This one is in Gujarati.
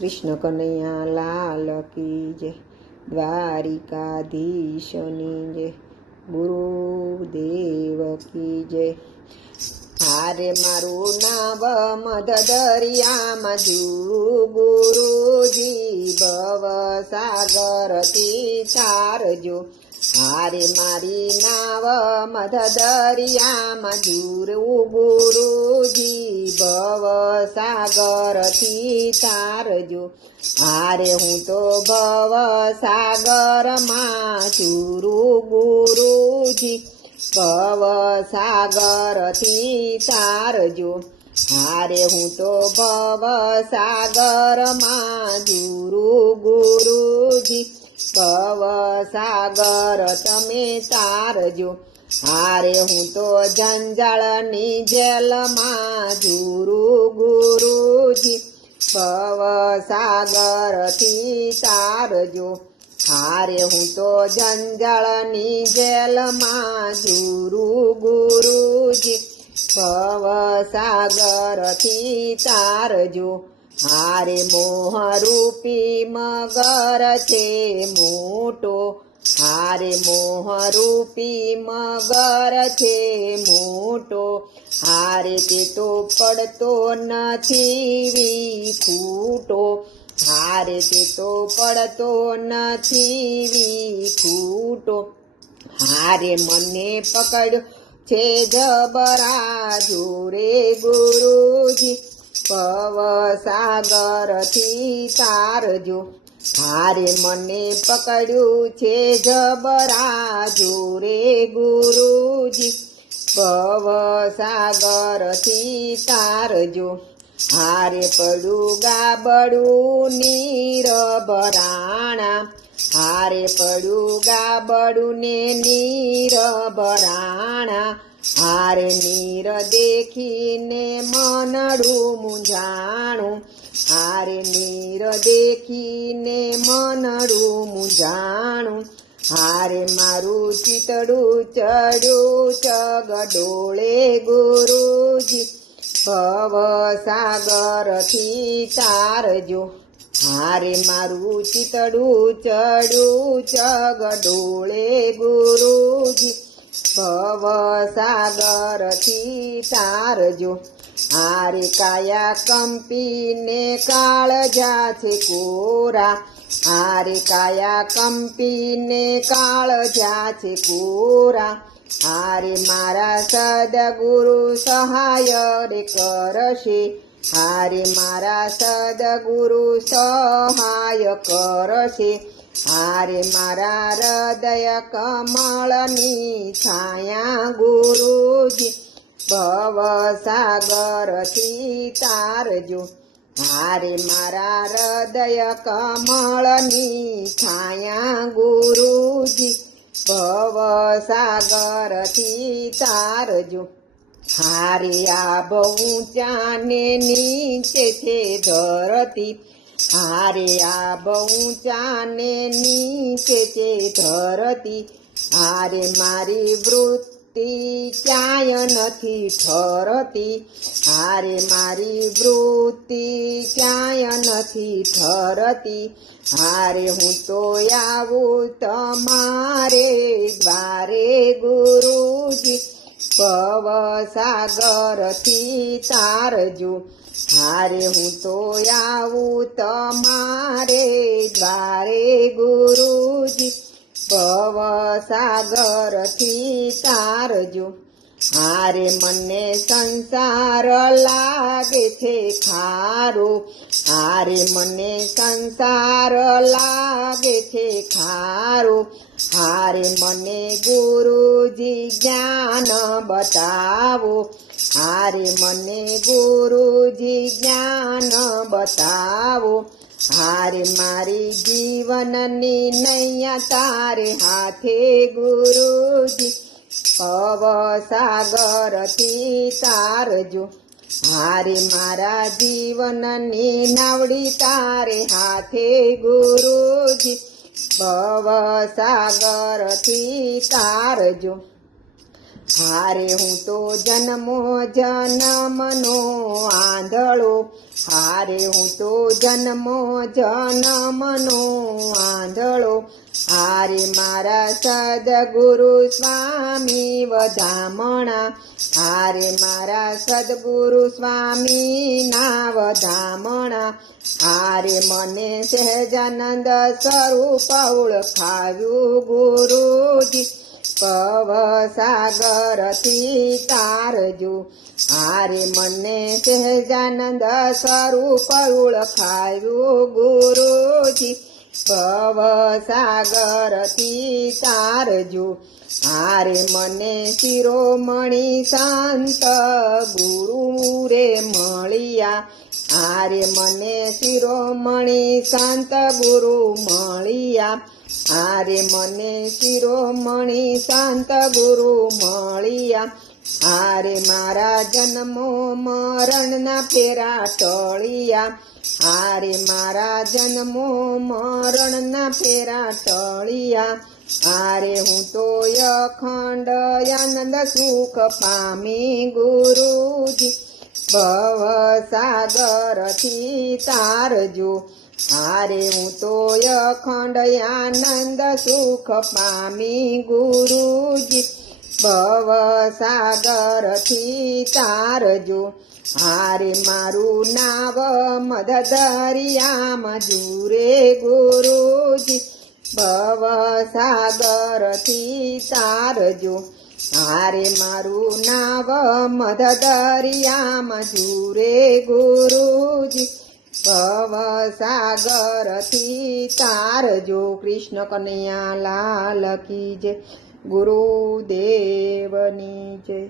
કૃષ્ણ કનૈયા લાલ કી જય, દ્વારિકાધીશની જય, ગુરુદેવ કી જય. હારે મારું નામ મધ દરિયામાં જુડું ગુરુજી, ભવ સાગરથી તારજો. હારે મારી નાવ મધ દરિયામાં જુડું ગુરુજી, ભવ સાગરથી તારજો. હારે હું તો ભવ સાગરમાં ચૂરું ગુરુજી, ભવ સાગરથી તારજો. હારે હું તો ભવ સાગરમાં ચૂરું ગુરુજી, ભવ સાગર તમે તારજો. હારે હું તો જંજાળની જેલમાં ચૂરું ગુરુજી, ભવ સાગરથી તારજો. હારે હું તો જંજાળની જેલમાં ચૂરું ગુરુજી, ભવ સાગરથી તારજો. હારે મોહરૂપી મગર છે મોટો, હારે મોહરૂપી મગર છે મોટો. હારે તે તો પડતો નથી વિખૂટો, હારે તે તો પડતો નથી વિખૂટો. હારે મને પકડ્યો છે જબરા જોરે ગુરુજી, ભવ સાગરથી તારજો. હારે મને પકડ્યું છે જબરા જોરે ગુરુજી, ભવ સાગરથી તારજો. હારે પડ્યું ગાબડું નીર ભરાણા, હારે પડ્યું ગાબડું ને નીર ભરાણા. હારે નીર દેખીને મનડું મૂંઝાણું, હારે નીર દેખીને મનડું મૂંઝાણું. હારે મારું ચિતડું ચડ્યું ચગડોળે ગુરુજી, ભવ સાગરથી તારજો. હારે મારું ચિતડું ચડ્યું ચગડોળે ગુરુજી, ભવ સાગરથી તારજો. હારે કાયા કંપીને કાળજા છે કોરા, હારે કાયા કંપીને કાળજા છે કોરા. હારે મારા સદગુરુ સહાય રે કરશે, હારે મારા સદગુરુ સહાય કરશે. હારે મારા હૃદય કમળની છાયા ગુરુજી, ભવ સાગરથી તારજો. હારે મારા હૃદય કમળની છાયા ગુરુજી, ભવ સાગરથી તારજો. હારે આભ ઊંચાને નીચે છે ધરતી, હારે આભ ઊંચાને નીચે છે ધરતી. હારે મારી વૃત્તિ ક્યાંય નથી ઠરતી, હારે મારી વૃત્તિ ક્યાંય નથી ઠરતી. હારે હું તો આવું તમારે દ્વારે ગુરુજી, ભવ સાગરથી તારજો. હારે હું તો આવું તમારે દ્વારે ગુરુજી, ભવ સાગરથી તારજો. હારે મને સંસાર લાગે છે ખારો, હારે મને સંસાર લાગે છે ખારો. હારે મને ગુરુજી જ્ઞાન બતાવો, હારે મને ગુરુજી જ્ઞાન બતાવો. હારે મારી જીવનની નૈયા તારે હાથે ગુરુજી, ભવ સાગરથી તારજો. હારે મારા જીવનની નાવડી તારે હાથે ગુરુજી, ભવ સાગરથી તારજો. હારે હું તો જન્મો જન્મનો આંધળો, હારે હું તો જન્મો જન્મનો આંધળો, હારે મારા સદગુરુ સ્વામી વધામણા, હારે મારા સદગુરુ સ્વામી ના વધામણા, હારે મને સહેજાનંદ સ્વરૂપ ઓળખાવ્યું ગુરુજી, ભવ સાગરથી તારજો, હારે મને સહેજાનંદ સ્વરૂપ ઓળખાવ્યું ગુરુજી, ભવ સાગરથી તારજો, હારે મને શિરોમણી સંત ગુરુ રે મળ્યા, હારે મને શિરોમણી સંત ગુરુ મળ્યા, હારે મને શિરોમણી સંત ગુરુ મળ્યા, હારે મારા જન્મો મરણના ફેરા ટળ્યા, હારે મારા જન્મો મરણના ફેરા ટળ્યા, હારે હું તો અખંડ આનંદ સુખ પામી ગુરુજી, ભવ સાગરથી તારજો, હારે હું તો અખંડ આનંદ સુખ પામી ગુરુજી, ભવ સાગરથી તારજો, હારે મારું નાવ મધ દરિયામાં જુરે ગુરુજી, ભવ સાગરથી તારજો, હારે મારું નાવ મધ દરિયામાં જુરે ગુરુજી, ભવ સાગરથી તારજો. કૃષ્ણ કનૈયા લાલ કી જય, ગુરુદેવની જય.